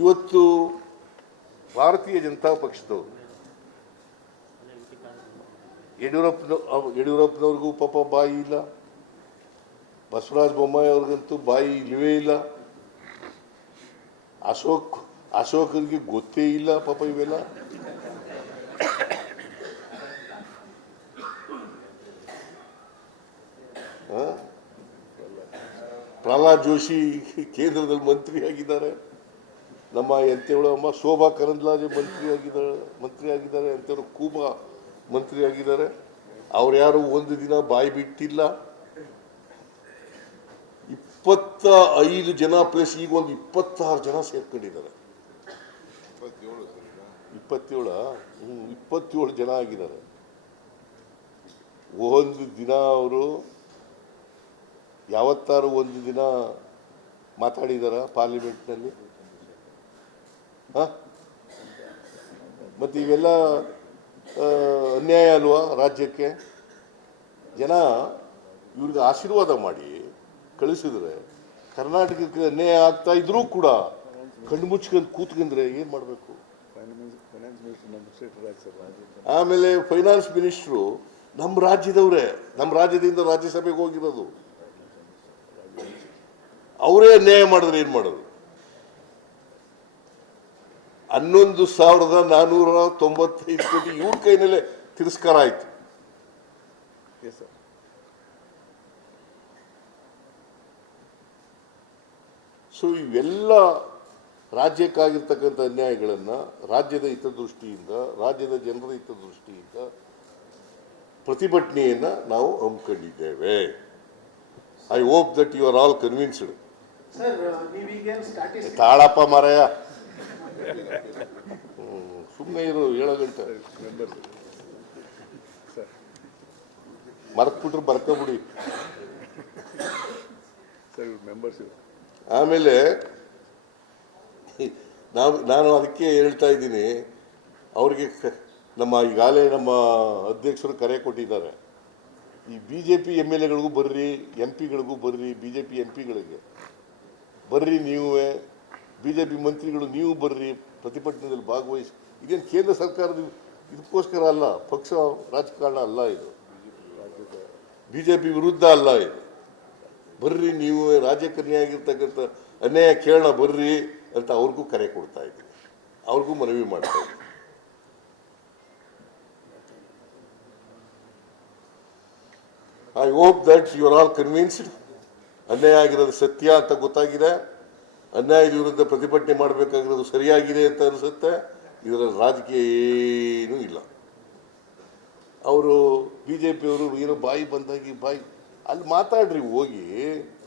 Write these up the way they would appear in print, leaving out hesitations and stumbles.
ಇವತ್ತು ಭಾರತೀಯ ಜನತಾ ಪಕ್ಷದವರು ಯಡಿಯೂರಪ್ಪನವ್ರಿಗೂ ಪಾಪ ಬಾಯಿ ಇಲ್ಲ, ಬಸವರಾಜ ಬೊಮ್ಮಾಯಿ ಅವ್ರಿಗಂತೂ ಬಾಯಿ ಇಲ್ಲವೇ ಇಲ್ಲ, ಅಶೋಕರಿಗೆ ಗೊತ್ತೇ ಇಲ್ಲ ಪಾಪ ಇವೆಲ್ಲ. ಪ್ರಹ್ಲಾದ್ ಜೋಶಿ ಕೇಂದ್ರದಲ್ಲಿ ಮಂತ್ರಿ ಆಗಿದ್ದಾರೆ, ನಮ್ಮ ಎಂತೇಳು ಅಮ್ಮ ಶೋಭಾ ಕರಂದ್ಲಾಜೆ ಮಂತ್ರಿ ಆಗಿದ್ದಾರೆ, ಎಂತೇಳು ಕೂಬಾ ಮಂತ್ರಿ ಆಗಿದ್ದಾರೆ. ಅವ್ರು ಯಾರು ಒಂದು ದಿನ ಬಾಯಿ ಬಿಟ್ಟಿಲ್ಲ. 25 ಜನ ಪ್ಲಸ್ ಈಗ ಒಂದು 26 ಜನ ಸೇರ್ಕೊಂಡಿದ್ದಾರೆ. 27 ಜನ ಆಗಿದ್ದಾರೆ. ಒಂದು ದಿನ ಅವರು ಯಾವತ್ತಾರು ಒಂದು ದಿನ ಮಾತಾಡಿದಾರ ಪಾರ್ಲಿಮೆಂಟ್ನಲ್ಲಿ? ಮತ್ತೆ ಇವೆಲ್ಲ ಅನ್ಯಾಯ ಅಲ್ವಾ ರಾಜ್ಯಕ್ಕೆ? ಜನ ಇವ್ರಿಗೆ ಆಶೀರ್ವಾದ ಮಾಡಿ ಕಳಿಸಿದ್ರೆ ಕರ್ನಾಟಕಕ್ಕೆ ಅನ್ಯಾಯ ಆಗ್ತಾ ಇದ್ರೂ ಕೂಡ ಕಣ್ಣು ಮುಚ್ಕೊಂಡು ಕೂತ್ಕೊಂಡ್ರೆ ಏನ್ ಮಾಡಬೇಕು? ಆಮೇಲೆ ಫೈನಾನ್ಸ್ ಮಿನಿಸ್ಟ್ರು ನಮ್ಮ ರಾಜ್ಯದವ್ರೆ, ನಮ್ಮ ರಾಜ್ಯದಿಂದ ರಾಜ್ಯಸಭೆಗೆ ಹೋಗಿರೋದು. ಅವರೇ ಅನ್ಯಾಯ ಮಾಡಿದ್ರೆ ಏನ್ ಮಾಡೋದು? 11,495 ಕೋಟಿ ಇವ್ರ ಕೈನಲ್ಲೇ ತಿರಸ್ಕಾರ ಆಯ್ತು. ಸೊ ಇವೆಲ್ಲ ರಾಜ್ಯಕ್ಕಾಗಿರ್ತಕ್ಕಂಥ ಅನ್ಯಾಯಗಳನ್ನ ರಾಜ್ಯದ ಹಿತದೃಷ್ಟಿಯಿಂದ, ರಾಜ್ಯದ ಜನರ ಹಿತದೃಷ್ಟಿಯಿಂದ ಪ್ರತಿಭಟನೆಯನ್ನ ನಾವು ಹಮ್ಮಿಕೊಂಡಿದ್ದೇವೆ. I hope that you are all convinced. ತಾಳಪ್ಪ ಮಾರಾಯ, ಸುಮ್ಮನೆ ಇರು, 7 ಗಂಟೆ ಮರ್ತ್ಬಿಟ್ರೆ ಬರ್ಕೊಬಿಡಿ. ಆಮೇಲೆ ನಾನು ಅದಕ್ಕೆ ಹೇಳ್ತಾ ಇದ್ದೀನಿ, ಅವ್ರಿಗೆ ಈಗಾಗಲೇ ನಮ್ಮ ಅಧ್ಯಕ್ಷರು ಕರೆ ಕೊಟ್ಟಿದ್ದಾರೆ. ಈ BJP MLAಗಳಿಗೂ ಬರ್ರಿ, MP ಗಳಿಗೂ ಬರ್ರಿ, BJP MP ಗಳಿಗೆ ಬರ್ರಿ, ನೀವೇ BJP ಮಂತ್ರಿಗಳು ನೀವು ಬರ್ರಿ, ಪ್ರತಿಭಟನೆಯಲ್ಲಿ ಭಾಗವಹಿಸಿ. ಇದೇನು ಕೇಂದ್ರ ಸರ್ಕಾರದ ಇದಕ್ಕೋಸ್ಕರ ಅಲ್ಲ, ಪಕ್ಷ ರಾಜಕಾರಣ ಅಲ್ಲ, ಇದು BJP ವಿರುದ್ಧ ಅಲ್ಲ, ಇದು ಬರ್ರಿ ನೀವು ರಾಜ್ಯಕ್ಕೆ ಆಗಿರ್ತಕ್ಕಂಥ ಅನ್ಯಾಯ ಕೇಳೋಣ ಬರ್ರಿ ಅಂತ ಅವ್ರಿಗೂ ಕರೆ ಕೊಡ್ತಾ ಇದ್ದೀನಿ, ಅವ್ರಿಗೂ ಮನವಿ ಮಾಡ್ತಾ ಇದ್ದೀನಿ. I hope that you are all convinced. ಅನ್ಯಾಯ ಆಗಿರೋದು ಸತ್ಯ ಅಂತ ಗೊತ್ತಾಗಿದೆ, ಅನ್ಯಾಯದ ವಿರುದ್ಧ ಪ್ರತಿಭಟನೆ ಮಾಡಬೇಕಾಗಿರೋದು ಸರಿಯಾಗಿದೆ ಅಂತ ಅನಿಸುತ್ತೆ. ಇದರಲ್ಲಿ ರಾಜಕೀಯ ಏನೂ ಇಲ್ಲ. ಅವರು BJP ಅವರು ಏನೋ ಬಾಯಿ ಬಂದಾಗಿ ಬಾಯಿ ಅಲ್ಲಿ ಮಾತಾಡ್ರಿ, ಹೋಗಿ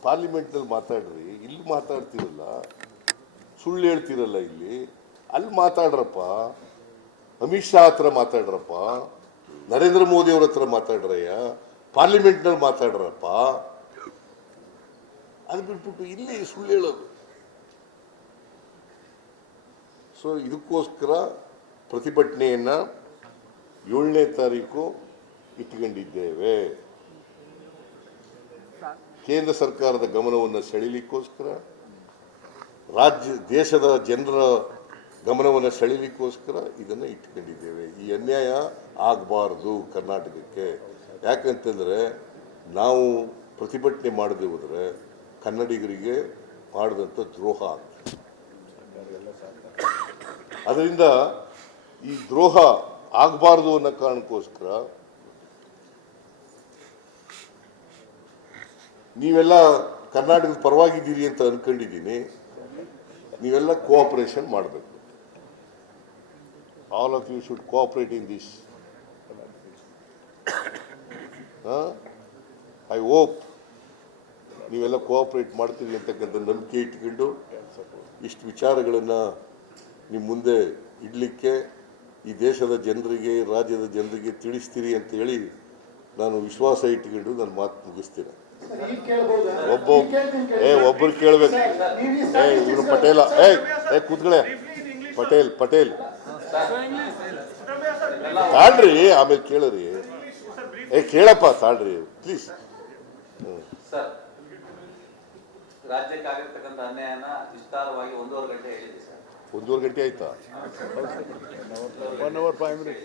ಪಾರ್ಲಿಮೆಂಟ್ನಲ್ಲಿ ಮಾತಾಡ್ರಿ, ಇಲ್ಲಿ ಮಾತಾಡ್ತಿರಲ್ಲ, ಸುಳ್ಳು ಹೇಳ್ತಿರಲ್ಲ, ಇಲ್ಲಿ ಅಲ್ಲಿ ಮಾತಾಡ್ರಪ್ಪ, ಅಮಿತ್ ಶಾ ಹತ್ರ ಮಾತಾಡ್ರಪ್ಪ, ನರೇಂದ್ರ ಮೋದಿ ಅವ್ರ ಹತ್ರ ಮಾತಾಡ್ರಯ್ಯ, ಪಾರ್ಲಿಮೆಂಟ್ನಲ್ಲಿ ಮಾತಾಡ್ರಪ್ಪ. ಅದು ಬಿಟ್ಬಿಟ್ಟು ಇಲ್ಲಿ ಸುಳ್ಳು ಹೇಳೋದು. ಸೊ ಇದಕ್ಕೋಸ್ಕರ ಪ್ರತಿಭಟನೆಯನ್ನ 7ನೇ ತಾರೀಕು ಇಟ್ಕೊಂಡಿದ್ದೇವೆ. ಕೇಂದ್ರ ಸರ್ಕಾರದ ಗಮನವನ್ನು ಸೆಳೀಲಿಕ್ಕೋಸ್ಕರ, ದೇಶದ ಜನರ ಗಮನವನ್ನು ಸೆಳೀಲಿಕ್ಕೋಸ್ಕರ ಇದನ್ನು ಇಟ್ಕೊಂಡಿದ್ದೇವೆ. ಈ ಅನ್ಯಾಯ ಆಗಬಾರ್ದು ಕರ್ನಾಟಕಕ್ಕೆ. ಯಾಕಂತಂದರೆ ನಾವು ಪ್ರತಿಭಟನೆ ಮಾಡದೆ ಹೋದರೆ ಕನ್ನಡಿಗರಿಗೆ ಮಾಡಿದಂಥ ದ್ರೋಹ ಆಗ್ತದೆ. ಅದರಿಂದ ಈ ದ್ರೋಹ ಆಗಬಾರ್ದು ಅನ್ನೋ ಕಾರಣಕ್ಕೋಸ್ಕರ ನೀವೆಲ್ಲ ಕರ್ನಾಟಕದ ಪರವಾಗಿದ್ದೀರಿ ಅಂತ ಅನ್ಕೊಂಡಿದ್ದೀನಿ. ನೀವೆಲ್ಲ ಕೋಆಪರೇಷನ್ ಮಾಡಬೇಕು. All of you should cooperate in this. I hope ನೀವೆಲ್ಲ ಕೋಆಪರೇಟ್ ಮಾಡ್ತೀರಿ ಅಂತಕ್ಕಂಥ ನಂಬಿಕೆ ಇಟ್ಕೊಂಡು ಇಷ್ಟು ವಿಚಾರಗಳನ್ನು ನಿಮ್ಮ ಮುಂದೆ ಇಡಲಿಕ್ಕೆ, ಈ ದೇಶದ ಜನರಿಗೆ, ರಾಜ್ಯದ ಜನರಿಗೆ ತಿಳಿಸ್ತೀರಿ ಅಂತ ಹೇಳಿ ನಾನು ವಿಶ್ವಾಸ ಇಟ್ಕೊಂಡು ನನ್ನ ಮಾತು ಮುಗಿಸ್ತೇನೆ. ಒಬ್ಬರು ಕೇಳಬೇಕು. ಇವರು ಪಟೇಲ, ಕೂತ್ಗಳೇ, ಪಟೇಲ್ ತಾಳ್ರಿ, ಆಮೇಲೆ ಕೇಳ್ರಿ. ಕೇಳಪ್ಪ, ತಾಳ್ರಿ ಪ್ಲೀಸ್. ರಾಜ್ಯಕ್ಕಾಗಿರ್ತಕ್ಕಂಥ ಅನ್ಯಾಯನ ವಿಸ್ತಾರವಾಗಿ 1.5 ಗಂಟೆ ಹೇಳಿದೆ ಸರ್. 1.5 ಗಂಟೆ ಆಯ್ತಾ? 1 hour 5 minutes.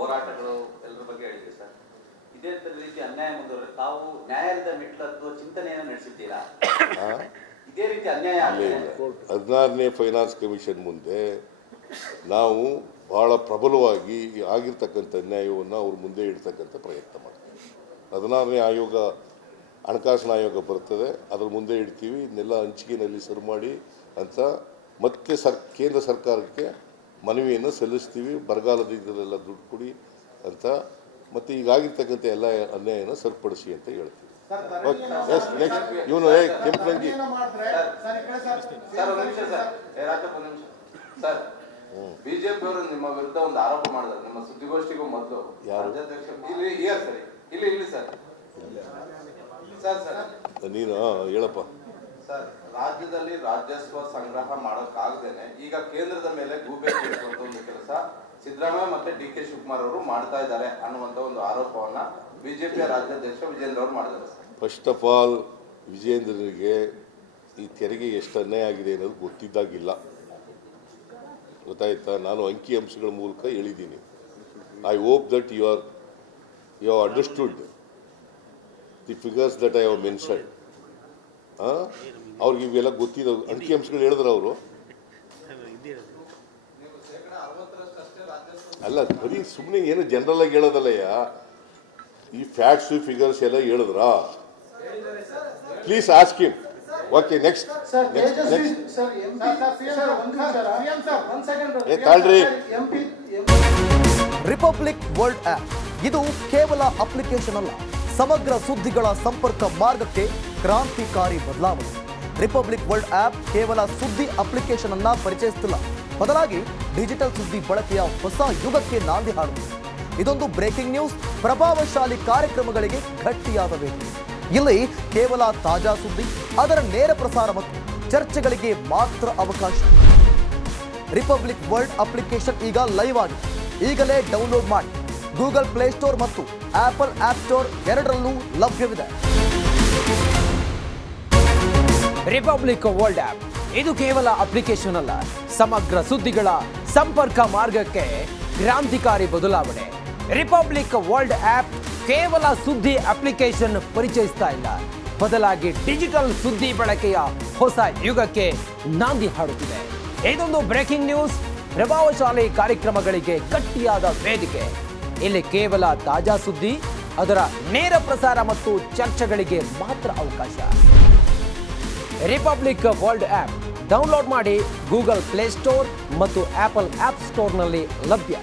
ಹೋರಾಟಗಳು ಎಲ್ಲರ ಬಗ್ಗೆ ಹೇಳಿದೆ ಸರ್. ಇದೇ ರೀತಿ ಅನ್ಯಾಯ ಮುಂದುವರೆದರೆ ತಾವು ನ್ಯಾಯಾಲಯದ ಮೆಟ್ಲತ್ತು ಚಿಂತನೆಯನ್ನು ನಡೆಸಿದ್ದೀರಾ? ಇದೇ ರೀತಿ ಅನ್ಯಾಯ 16ನೇ ಫೈನಾನ್ಸ್ ಕಮಿಷನ್ ಮುಂದೆ ನಾವು ಬಹಳ ಪ್ರಬಲವಾಗಿ ಆಗಿರ್ತಕ್ಕಂಥ ಅನ್ಯಾಯವನ್ನು ಅವ್ರ ಮುಂದೆ ಇಡ್ತಕ್ಕಂಥ ಪ್ರಯತ್ನ ಮಾಡ್ತೀವಿ. 16ನೇ ಆಯೋಗ ಹಣಕಾಸಿನ ಆಯೋಗ ಬರ್ತದೆ, ಅದ್ರ ಮುಂದೆ ಇಡ್ತೀವಿ. ಇದನ್ನೆಲ್ಲ ಹಂಚಿಕೆಯಲ್ಲಿ ಸರಿ ಮಾಡಿ ಅಂತ ಮತ್ತೆ ಕೇಂದ್ರ ಸರ್ಕಾರಕ್ಕೆ ಮನವಿಯನ್ನು ಸಲ್ಲಿಸ್ತೀವಿ. ಬರಗಾಲದ ಇದರಲ್ಲೆಲ್ಲ ದುಡ್ಡು ಕೊಡಿ ಅಂತ, ಮತ್ತು ಈಗಾಗಿರ್ತಕ್ಕಂಥ ಎಲ್ಲ ಅನ್ಯಾಯನ ಸರಿಪಡಿಸಿ ಅಂತ ಹೇಳ್ತೀವಿ. ನೆಕ್ಸ್ಟ್ ಇವನು ಕೆಂಪರಂಗಿ ಸರ್, ಬಿಜೆಪಿ ಅವರು ನಿಮ್ಮ ವಿರುದ್ಧ ಒಂದು ಆರೋಪ ಮಾಡಿದ್ದಾರೆ ನಿಮ್ಮ ಸುದ್ದಿಗೋಷ್ಠಿಗೂ ಮೊದಲು. ರಾಜ್ಯಾಧ್ಯಕ್ಷ ಇಲ್ಲಿ ಸರ್ ನೀನು ಹೇಳಪ್ಪ ಸರ್, ರಾಜ್ಯದಲ್ಲಿ ರಾಜಸ್ವ ಸಂಗ್ರಹ ಮಾಡೋಕ್ಕಾಗದೇನೆ ಈಗ ಕೇಂದ್ರದ ಮೇಲೆ ಗೂಬೆ ಇಡುವಂತ ಒಂದು ಕೆಲಸ ಸಿದ್ದರಾಮಯ್ಯ ಮತ್ತೆ ಡಿ ಕೆ ಶಿವಕುಮಾರ್ ಅವರು ಮಾಡ್ತಾ ಇದ್ದಾರೆ ಅನ್ನುವಂತ ಒಂದು ಆರೋಪವನ್ನ ಬಿಜೆಪಿಯ ರಾಜ್ಯಾಧ್ಯಕ್ಷ ವಿಜೇಂದ್ರ ಅವರು ಮಾಡಿದ್ದಾರೆ. ಫಸ್ಟ್ ಆಫ್ ಆಲ್ ವಿಜೇಂದ್ರನಿಗೆ ಈ ತೆರಿಗೆ ಎಷ್ಟು ಅನ್ಯಾಯ ಆಗಿದೆ ಅನ್ನೋದು ಗೊತ್ತಿದ್ದಾಗಿಲ್ಲ, ಗೊತ್ತಾಯ್ತಾ? ನಾನು ಅಂಕಿ ಅಂಶಗಳ ಮೂಲಕ ಹೇಳಿದ್ದೀನಿ. I hope that you have understood the figures that I have mentioned. ಅವ್ರಿಗೆ ಇವೆಲ್ಲ ಗೊತ್ತಿದ್ದ ಅಂಕಿ ಅಂಶಗಳು ಹೇಳಿದ್ರು ಅವರು. ಅಲ್ಲ, ಬರೀ ಸುಮ್ಮನೆ ಏನು ಜನರಲ್ ಆಗಿ ಹೇಳೋದಲ್ಲಯ್ಯ, ಈ ಫ್ಯಾಕ್ಟ್ಸ್ ಫಿಗರ್ಸ್ ಎಲ್ಲ ಹೇಳಿದ್ರಾ? Please ask him. Okay, next ತಾಳ್ರಿ. ರಿಪಬ್ಲಿಕ್ ವರ್ಲ್ಡ್ ಆಪ್ ಇದು ಕೇವಲ ಅಪ್ಲಿಕೇಶನ್ ಅಲ್ಲ, ಸಮಗ್ರ ಸುದ್ದಿಗಳ ಸಂಪರ್ಕ ಮಾರ್ಗಕ್ಕೆ ಕ್ರಾಂತಿಕಾರಿ ಬದಲಾವಣೆ. ರಿಪಬ್ಲಿಕ್ ವರ್ಲ್ಡ್ ಆಪ್ ಕೇವಲ ಸುದ್ದಿ ಅಪ್ಲಿಕೇಶನ್ ಅನ್ನ ಪರಿಚಯಿಸುತ್ತಿಲ್ಲ, ಬದಲಾಗಿ ಡಿಜಿಟಲ್ ಸುದ್ದಿ ಬಳಕೆಯ ಹೊಸ ಯುಗಕ್ಕೆ ನಾಂದಿ ಹಾಡುತ್ತಿದೆ. ಇದೊಂದು ಬ್ರೇಕಿಂಗ್ ನ್ಯೂಸ್, ಪ್ರಭಾವಶಾಲಿ ಕಾರ್ಯಕ್ರಮಗಳಿಗೆ ಗಟ್ಟಿಯಾದ ವೇದಿಕೆ. ಇಲ್ಲಿ ಕೇವಲ ತಾಜಾ ಸುದ್ದಿ, ಅದರ ನೇರ ಪ್ರಸಾರ ಮತ್ತು ಚರ್ಚೆಗಳಿಗೆ ಮಾತ್ರ ಅವಕಾಶ. ರಿಪಬ್ಲಿಕ್ ವರ್ಲ್ಡ್ ಅಪ್ಲಿಕೇಶನ್ ಈಗ ಲೈವ್ ಆಗಿದೆ. ಈಗಲೇ ಡೌನ್ಲೋಡ್ ಮಾಡಿ. ಗೂಗಲ್ ಪ್ಲೇಸ್ಟೋರ್ ಮತ್ತು ಆಪಲ್ ಆಪ್ ಸ್ಟೋರ್ ಎರಡರಲ್ಲೂ ಲಭ್ಯವಿದೆ. ರಿಪಬ್ಲಿಕ್ ವರ್ಲ್ಡ್ ಆಪ್ ಇದು ಕೇವಲ ಅಪ್ಲಿಕೇಶನ್ ಅಲ್ಲ, ಸಮಗ್ರ ಸುದ್ದಿಗಳ ಸಂಪರ್ಕ ಮಾರ್ಗಕ್ಕೆ ಕ್ರಾಂತಿಕಾರಿ ಬದಲಾವಣೆ. ರಿಪಬ್ಲಿಕ್ ವರ್ಲ್ಡ್ ಆಪ್ ಕೇವಲ ಸುದ್ದಿ ಅಪ್ಲಿಕೇಶನ್ ಪರಿಚಯಿಸ್ತಾ ಇಲ್ಲ, ಬದಲಾಗಿ ಡಿಜಿಟಲ್ ಸುದ್ದಿ ಬಳಕೆಯ ಹೊಸ ಯುಗಕ್ಕೆ ನಾಂದಿ ಹಾಡುತ್ತಿದೆ. ಇದೊಂದು ಬ್ರೇಕಿಂಗ್ ನ್ಯೂಸ್, ಪ್ರಭಾವಶಾಲಿ ಕಾರ್ಯಕ್ರಮಗಳಿಗೆ ಗಟ್ಟಿಯಾದ ವೇದಿಕೆ. ಇಲ್ಲಿ ಕೇವಲ ತಾಜಾ ಸುದ್ದಿ, ಅದರ ನೇರ ಪ್ರಸಾರ ಮತ್ತು ಚರ್ಚೆಗಳಿಗೆ ಮಾತ್ರ ಅವಕಾಶ. ರಿಪಬ್ಲಿಕ್ ವರ್ಲ್ಡ್ ಆಪ್ ಡೌನ್ಲೋಡ್ ಮಾಡಿ. ಗೂಗಲ್ ಪ್ಲೇಸ್ಟೋರ್ ಮತ್ತು ಆಪಲ್ ಆಪ್ ಸ್ಟೋರ್ನಲ್ಲಿ ಲಭ್ಯ.